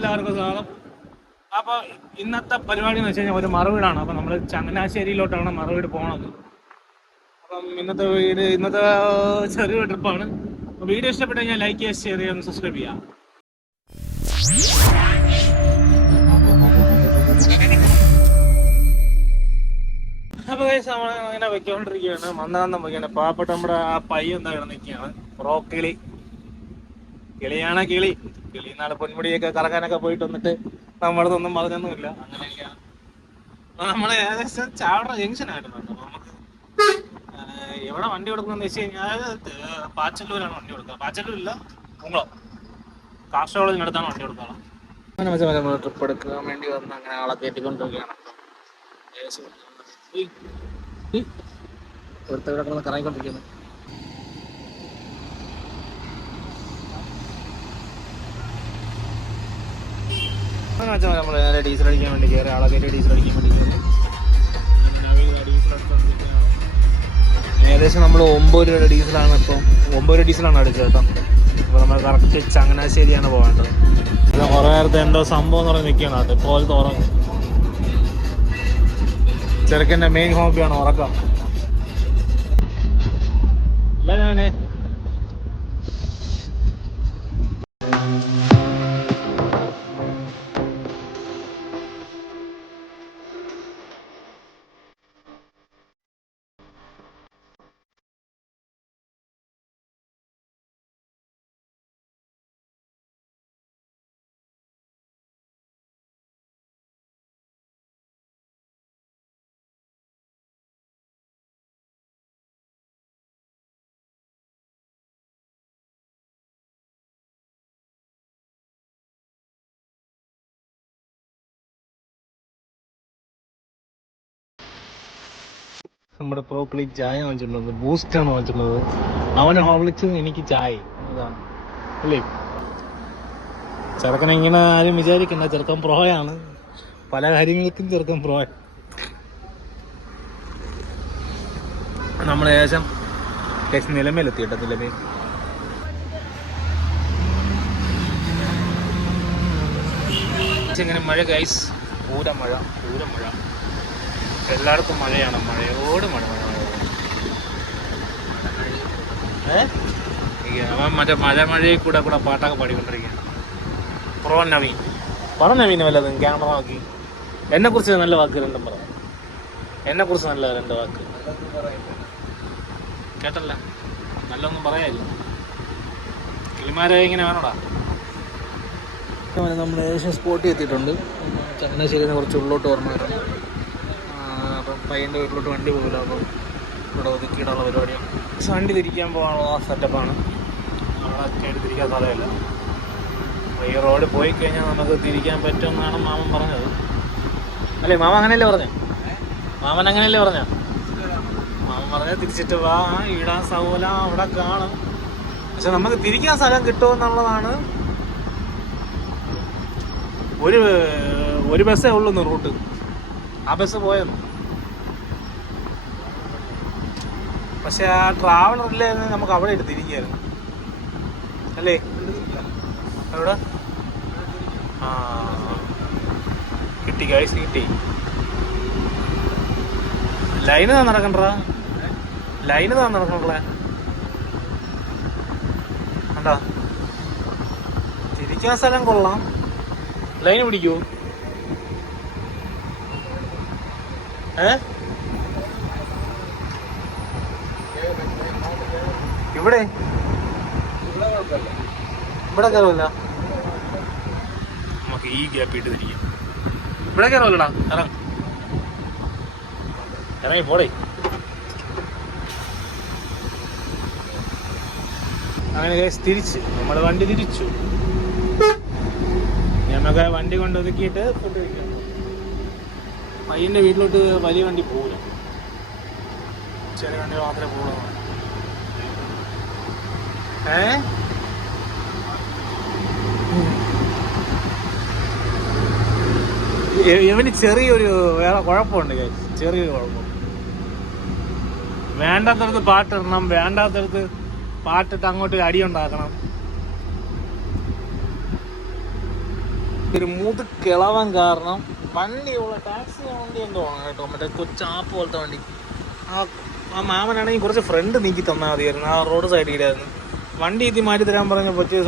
എല്ലാവർക്കും സ്വാഗതം. അപ്പോൾ ഇന്നത്തെ പരിപാടി എന്ന് വെച്ച് കഴിഞ്ഞാൽ ഒരു മറുവീടാണ്. അപ്പോൾ നമ്മൾ ചങ്ങനാശ്ശേരിയിലോട്ടാണ് മറുവീട് പോണത്. അപ്പം ഇന്നത്തെ ചെറിയൊരു ട്രിപ്പാണ്. വീഡിയോ ഇഷ്ടപ്പെട്ട് കഴിഞ്ഞാൽ ലൈക്ക് ചെയ്യുക, ഷെയർ ചെയ്യുക, സബ്സ്ക്രൈബ് ചെയ്യുക. അപ്പോൾ അങ്ങനെ വെക്കൊണ്ടിരിക്കുകയാണ്. മന്ദാന്തം വയ്ക്കുകയാണ്. പാവപ്പെട്ട നമ്മുടെ ആ പയ്യ എന്താ നിൽക്കുകയാണ്. ബ്രോക്കിളി കിളിയാണ് കിളി നാളെ പൊന്മുടിയൊക്കെ കറങ്ങാനൊക്കെ പോയിട്ട് വന്നിട്ട് നമ്മളതൊന്നും പറഞ്ഞൊന്നുമില്ല. അങ്ങനെയൊക്കെയാണ്. നമ്മളെ ഏകദേശം ചാവറ ജംഗ്ഷനായിരുന്നു. അപ്പോൾ നമുക്ക് എവിടെ വണ്ടി കൊടുക്കുന്നതെന്ന് വെച്ച് കഴിഞ്ഞാൽ പാച്ചല്ലൂരാണ് വണ്ടി കൊടുക്കുക. പാച്ചല്ലൂരില്ല, കുമ്പളം കാർഷിക കോളേജിനടുത്താണ് വണ്ടി കൊടുക്കുക. അങ്ങനെ വെച്ചാൽ നമ്മൾ ട്രിപ്പ് എടുക്കാൻ വേണ്ടി വന്ന് അങ്ങനെ ആളെ കയറ്റിക്കൊണ്ടിരിക്കുകയാണ്. ഏകദേശം ഇവിടുത്തെ ഇവിടെ കിടന്ന് കറങ്ങിക്കൊണ്ടിരിക്കുന്നത്. അങ്ങനെ വെച്ചാൽ നമ്മൾ നേരെ ഡീസൽ അടിക്കാൻ വേണ്ടി കയറി ആളെ കയറി ഡീസൽ അടിക്കാൻ വേണ്ടി കയറി ഡീസൽ അടിച്ചുകൊണ്ടിരിക്കുകയാണ്. ഏകദേശം നമ്മൾ 9 രൂപയുടെ ഡീസലാണ് ഇപ്പം 9 രൂപ ഡീസലാണ് അടിച്ചത് കേട്ടോ. അപ്പോൾ നമ്മൾ കറക്റ്റ് ചങ്ങനാശ്ശേരിയാണ് പോകേണ്ടത്. ഇത് കുറേ നേരത്തെ എന്തോ സംഭവം എന്ന് പറഞ്ഞ് നിൽക്കുകയാണ് അത്. ഇപ്പോൾ തുറക്കും. ചെറുക്കൻ്റെ മെയിൻ ഹോബിയാണ് ഉറക്കം. അല്ല ഞാനേ നമ്മുടെ പ്രോക്കിളി ചായ വാങ്ങിച്ചിട്ടുള്ളത്, ബൂസ്റ്റാണ് വാങ്ങിച്ചിട്ടുള്ളത്. അവന് ഹോർലിക്സ്, എനിക്ക് ചായ. അതാണ് അല്ലേ? ചെറുക്കനെ ഇങ്ങനെ ആരും വിചാരിക്കണ്ട, ചെറുക്കൻ പ്രോയാണ്. പല കാര്യങ്ങൾക്കും ചെറുക്കൻ പ്രോയ. നമ്മൾ ഏകദേശം നിലമേലെത്തി കേട്ടോ. നിലമേൽ ഇങ്ങനെ മഴ ഗൈസ്, പൂര മഴ. എല്ലായിടത്തും മഴയാണ്. മഴയോട് മഴ. അവൻ മറ്റേ മഴയിൽ കൂടെ പാട്ടൊക്കെ പാടിക്കൊണ്ടിരിക്കുകയാണ്. പ്രോ നവീൻ നവീൻ വല്ലതും ക്യാമറ ആക്കി. എന്നെക്കുറിച്ച് നല്ല വാക്ക് രണ്ടും പറയാം. എന്നെക്കുറിച്ച് നല്ല 2 വാക്ക് കേട്ടല്ല. നല്ലൊന്നും പറയാനില്ല. കിളിമാരെ ഇങ്ങനെ വേണോടാ. നമ്മൾ ഏകദേശം സ്പോട്ടിൽ എത്തിയിട്ടുണ്ട്. ചങ്ങനാശ്ശേരിയിൽ കുറച്ച് ഉള്ളോട്ട് ഓർമ്മ വരണം. അപ്പം പയ്യൻ്റെ വീട്ടിലോട്ട് വണ്ടി പോകില്ല. അപ്പം ഇവിടെ ഒതുക്കിയിടുള്ള പരിപാടിയാണ്. വണ്ടി തിരിക്കാൻ പോകാനുള്ള സെറ്റപ്പാണ്. അവിടെ കയറി തിരിക്കാൻ സ്ഥലമില്ല. അപ്പോൾ ഈ റോഡ് പോയി കഴിഞ്ഞാൽ നമുക്ക് തിരിക്കാൻ പറ്റുമെന്നാണ് മാമൻ പറഞ്ഞത്. അല്ലേ മാമൻ? അങ്ങനെയല്ലേ പറഞ്ഞത്? മാമൻ അങ്ങനെയല്ലേ പറഞ്ഞ? മാമൻ പറഞ്ഞത് തിരിച്ചിട്ട് വാ, ഇടാൻ സൗകര്യം അവിടെ കാണും. പക്ഷെ നമുക്ക് തിരിക്കാൻ സ്ഥലം കിട്ടുമെന്നുള്ളതാണ്. ഒരു ബസ്സേ ഉള്ളൂ റൂട്ട്. ആ ബസ് പോയെന്നു. പക്ഷെ ആ ട്രാവലറിലെ നമുക്ക് അവിടെ ഇട്ട് തിരിക്കുകയായിരുന്നു അല്ലേ? എവിടെ? കിട്ടി ഗൈസ്, കിട്ടി. ലൈന് താൻ നടക്കണ്ടാ, ലൈന് താൻ നടക്കണേ. കണ്ടാ തിരിക്കാൻ സ്ഥലം കൊള്ളാം. ലൈന് പിടിക്കൂ. ഇവിടെ കയറുമല്ല. നമുക്ക് ഈ ഗ്യാപ്പ് ഇട്ട് തിരിക്കാം. ഇവിടെ കയറുമല്ലടാ. ഇറങ്ങി പോടേ. അങ്ങനെ തിരിച്ച് നമ്മൾ വണ്ടി തിരിച്ചു. നമുക്ക് വണ്ടി കൊണ്ട് ഒതുക്കിയിട്ട് ഫുഡ് കഴിക്കാം. പയ്യൻ്റെ വീട്ടിലോട്ട് വലിയ വണ്ടി പോകില്ല, ചെറിയ വണ്ടി മാത്രമേ പോകുള്ളൂ. ഇവന് ചെറിയൊരു വേറെ കുഴപ്പമുണ്ട്. ചെറിയൊരു കുഴപ്പം. വേണ്ടാത്തടത്ത് പാട്ടിടണം, വേണ്ടാത്തടത്ത് പാട്ടിട്ട് അങ്ങോട്ട് അടിയുണ്ടാക്കണം. ഒരു മൂത്ത് കിളവാൻ കാരണം വണ്ടിയുള്ള ടാക്സി വണ്ടി എന്തോ ആണ് കേട്ടോ, മറ്റേ കൊച്ചാപ്പ് പോലത്തെ വണ്ടി. ആ മാമനാണെങ്കിൽ കുറച്ച് ഫ്രണ്ട് നീക്കി തന്നാൽ മതിയായിരുന്നു, ആ റോഡ് സൈഡിലായിരുന്നു. വണ്ടി എത്തി മാറ്റി തരാൻ പറഞ്ഞ പറ്റിയ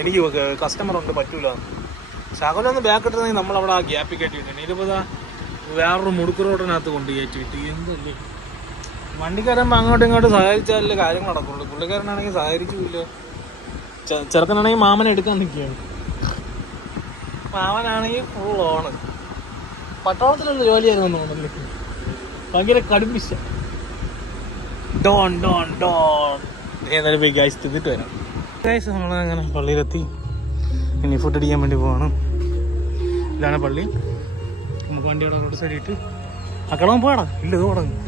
എനിക്ക് കസ്റ്റമർ ഉണ്ട്, പറ്റൂല. ശകലൊന്ന് ബാക്ക് ഇട്ടുന്നെങ്കിൽ നമ്മളവിടെ ആ ഗ്യാപ്പിൽ കയറ്റിയിട്ടുണ്ട്. ഇതിപ്പോൾ വേറൊരു മുടുക്ക് റോഡിനകത്ത് കൊണ്ട് കയറ്റിയിട്ട് എന്തല്ലേ. വണ്ടിക്കാരൻ അങ്ങോട്ടും ഇങ്ങോട്ടും സഹകരിച്ചാലല്ലേ കാര്യങ്ങൾ നടക്കുള്ളൂ. പുള്ളിക്കാരനാണെങ്കിൽ സഹകരിച്ചില്ല. ചെറുക്കനാണെങ്കിൽ മാമനെ എടുക്കാൻ നിൽക്കുകയാണ്. മാമനാണെങ്കിൽ ഫുൾ ഓണ്. പട്ടണത്തിലുള്ള ജോലിയായിരുന്നു തോന്നുന്നില്ല, ഭയങ്കര കടുപ്പിച്ച. Don Don Don. ഏതായാലും പോയി ഗൈസ് തിന്നിട്ട് വരാം. ഗൈസ് നമ്മളങ്ങനെ പള്ളിയിലെത്തി. ഇനി ഫുഡ് അടിക്കാൻ വേണ്ടി പോവാണ്. ഇതാണ് പള്ളി. നമുക്ക് വണ്ടിയുടെ റോഡ് സൈഡിട്ട് അക്കളവൻ പോയടാ. ഇല്ല, ഇത് തുടങ്ങും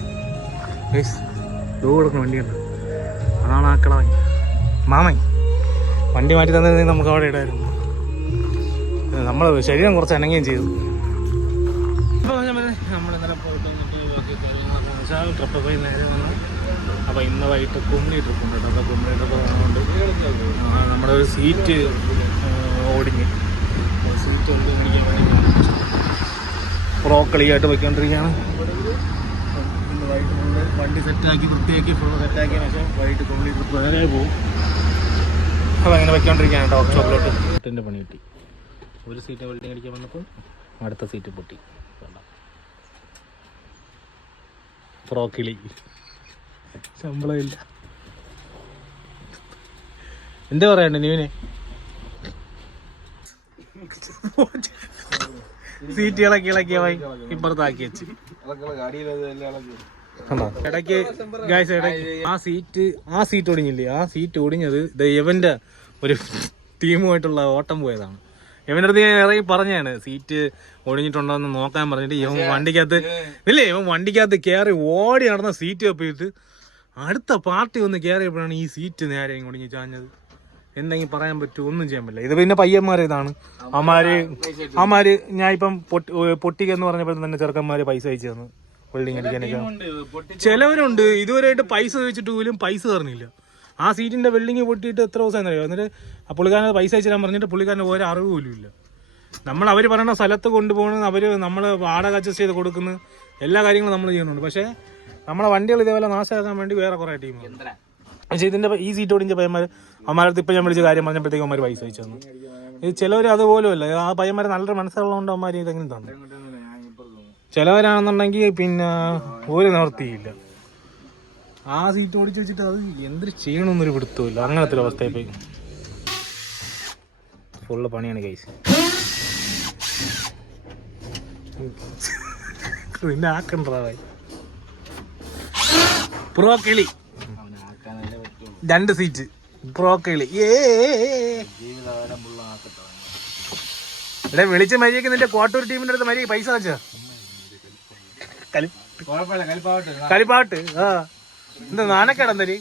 ഗൈസ്, ഇത് കൊടുക്കുന്ന വണ്ടിയുണ്ട്. അതാണ് ആക്കളവൻ മാമൻ. വണ്ടി മാറ്റി തന്നിരുന്നെങ്കിൽ നമുക്ക് അവിടെ ഇടായിരുന്നു. നമ്മൾ ശരീരം കുറച്ച് അനങ്ങുകയും ചെയ്തു. അപ്പോൾ നമ്മളിന്നലെ പോയിട്ട് ട്രിപ്പ് പോയി നേരെ വന്നു. അപ്പോൾ ഇന്ന് വൈകിട്ട് കുമളി ട്രിപ്പുണ്ട് കേട്ടോ. അപ്പോൾ കുമളി ട്രിപ്പ് പോകുന്നതുകൊണ്ട് നമ്മുടെ ഒരു സീറ്റ് ഓടിഞ്ഞ് മേടിക്കാൻ വേണ്ടി ബ്രോക്കളിയായിട്ട് പോയിക്കൊണ്ടിരിക്കുകയാണ്. ഇന്ന് വൈകിട്ട് ഫുള്ള് വണ്ടി സെറ്റാക്കി വൃത്തിയാക്കി ഫുള്ള് സെറ്റാക്കിയതിന് ശേഷം വൈകിട്ട് കുമളി ട്രിപ്പ് നേരെ പോകും. അപ്പോൾ അങ്ങനെ വെക്കൊണ്ടിരിക്കുകയാണ് കേട്ടോ. വർക്ക്ഷോപ്പിലോട്ട് സീറ്റിൻ്റെ പണി കിട്ടി. ഒരു സീറ്റ് വെൽഡിങ് അടിക്കാൻ വന്നപ്പോൾ അടുത്ത സീറ്റ് പൊട്ടി. ഫ്രോക്കിളി ശമ്പളമില്ല. എന്താ പറയണ്ടേ നീവിനെ? സീറ്റ് ഇളക്കിയ ഇപ്പുറത്താക്കി വെച്ച് ഇടയ്ക്ക് ഗായ്സ് ആ സീറ്റ് ഒടിഞ്ഞില്ലേ? ആ സീറ്റ് ഒടിഞ്ഞത് ഇവന്റെ ഒരു ടീമുമായിട്ടുള്ള ഓട്ടം പോയതാണ്. ഇവൻ്റെ അടുത്ത് ഞാൻ ഇറങ്ങി പറഞ്ഞാണ് സീറ്റ് ഒടിഞ്ഞിട്ടുണ്ടോ എന്ന് നോക്കാൻ പറഞ്ഞിട്ട് ഇവൻ വണ്ടിക്കകത്ത് കയറി ഓടി നടന്ന സീറ്റ് തപ്പിയിട്ട് അടുത്ത പാർട്ടി ഒന്ന് കയറിയപ്പോഴാണ് ഈ സീറ്റ് നേരെ ഒടിഞ്ഞ് ചാഞ്ഞത്. എന്തെങ്കിലും പറയാൻ പറ്റുമോ? ഒന്നും ചെയ്യാൻ പറ്റില്ല. ഇത് പിന്നെ പയ്യന്മാരെ ഇതാണ്. അമാര് ഞാൻ ഇപ്പം പൊട്ടിക്കെന്ന് പറഞ്ഞപ്പോൾ തന്നെ ചെറുക്കന്മാര് പൈസ അയച്ചു തന്നു വെൽഡിങ് അടിക്കാനൊക്കെ. ചിലവരുണ്ട് ഇതുവരെയായിട്ട് പൈസ ചോദിച്ചിട്ട് പോലും പൈസ തരുന്നില്ല. ആ സീറ്റിന്റെ വെൽഡിങ് പൊട്ടിയിട്ട് എത്ര ദിവസം അറിയാം. എന്നിട്ട് ആ പുള്ളിക്കാരനെ പൈസ അയച്ചു തരാൻ പറഞ്ഞിട്ട് പുള്ളിക്കാരന് ഒരു അറിവ് പോലും ഇല്ല. അവർ പറയുന്ന സ്ഥലത്ത് കൊണ്ടുപോകണം, നമ്മൾ വാടക അഡ്ജസ്റ്റ് ചെയ്ത് കൊടുക്കുന്നു, എല്ലാ കാര്യങ്ങളും നമ്മൾ ചെയ്യുന്നുണ്ട്. പക്ഷേ നമ്മളെ വണ്ടികൾ ഇതേപോലെ നാശമാക്കാൻ വേണ്ടി വേറെ കുറേ ടീമുണ്ട്. പക്ഷേ ഈ സീറ്റ് ഓടിച്ച പയ്യന്മാർ അമ്മമാരടുത്ത് ഇപ്പം ഞാൻ വിളിച്ച കാര്യം പറഞ്ഞപ്പോഴത്തേക്കും അമ്മമാർ പൈസ അയച്ചു തന്നു. ഇത് ചിലവർ അതുപോലുമല്ല. ആ പയ്യന്മാരെ നല്ലൊരു മനസ്സിലുള്ളതുകൊണ്ട് അമ്മമാർ ഇതെങ്കിലും തന്നു. ചിലവരാണെന്നുണ്ടെങ്കിൽ പിന്നെ ഒരു നിവർത്തിയില്ല. ആ സീറ്റ് ഓടിച്ച് വെച്ചിട്ട് അത് എന്തൊരു ചെയ്യണമെന്നൊരു പിടുത്തമില്ല. അങ്ങനത്തെ ഒരു അവസ്ഥയിൽ പോയി ഫുള്ള് പണിയാണ് കൈസ്. പിന്നെ ആക്കണ്ടായി പ്രോക്കിളി 2 സീറ്റ് പ്രോക്കിളി. ഇവിടെ വിളിച്ച മര്യാദക്ക് നിന്റെ കോട്ടൂർ ടീമിന്റെ അടുത്ത് മര്യാദ പൈസ വെച്ചോ? കളിപ്പാട്ട്. ആ എന്താ നാണക്കേടന്തരി?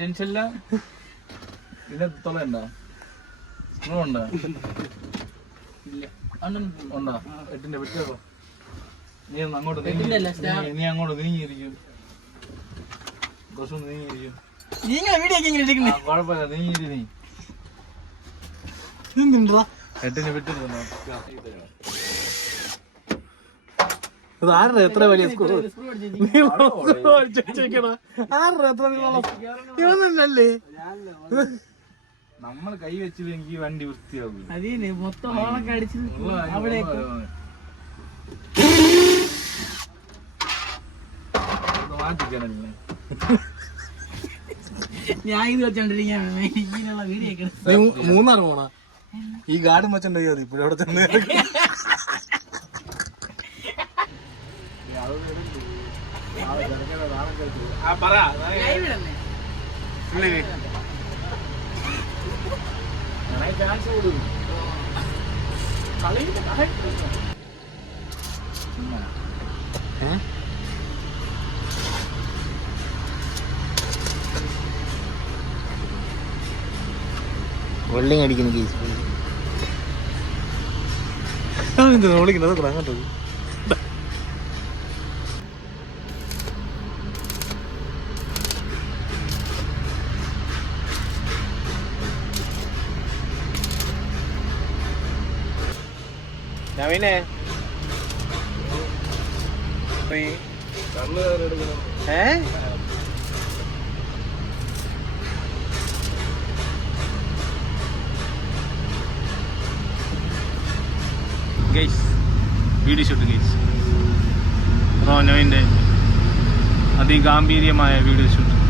ജനിച്ചല്ല പിന്നെ തൊള്ളയുണ്ടോ? ഉണ്ടോ? ഉണ്ടോ? 8ന്റെ വിട്ടോ? നീ അങ്ങോട്ട് നീങ്ങിയിരിക്കും. കുറച്ചൊന്ന് നീങ്ങിയിരിക്കും. കുഴപ്പമില്ല, നീങ്ങിരി. നീ 8ന് വിട്ടു. ആരുടെ എത്ര വലിയ സ്കൂൾ ഇവന്നല്ലേ? നമ്മൾ കൈ വെച്ചില്ലെങ്കിൽ ഈ വണ്ടി വൃത്തിയാകും. മാറ്റിക്കണല്ലേ ഞാൻ ഇത് വെച്ചോണ്ടിരിക്കാൻ മൂന്നാർ പോണ ഈ ഗാർഡും വെച്ചോണ്ടിരിക്കാ മതി. ഇപ്പോഴും അവിടെ ചെന്ന് വെള്ളിങ് അടിക്കുന്ന കേസ് വിളിക്കുന്നത് അങ്ങോട്ട് നവീനെ വീഡിയോ ഷൂട്ട് ഗൈസ് നവീൻ്റെ അതിഗാംഭീര്യമായ വീഡിയോ ഷൂട്ട്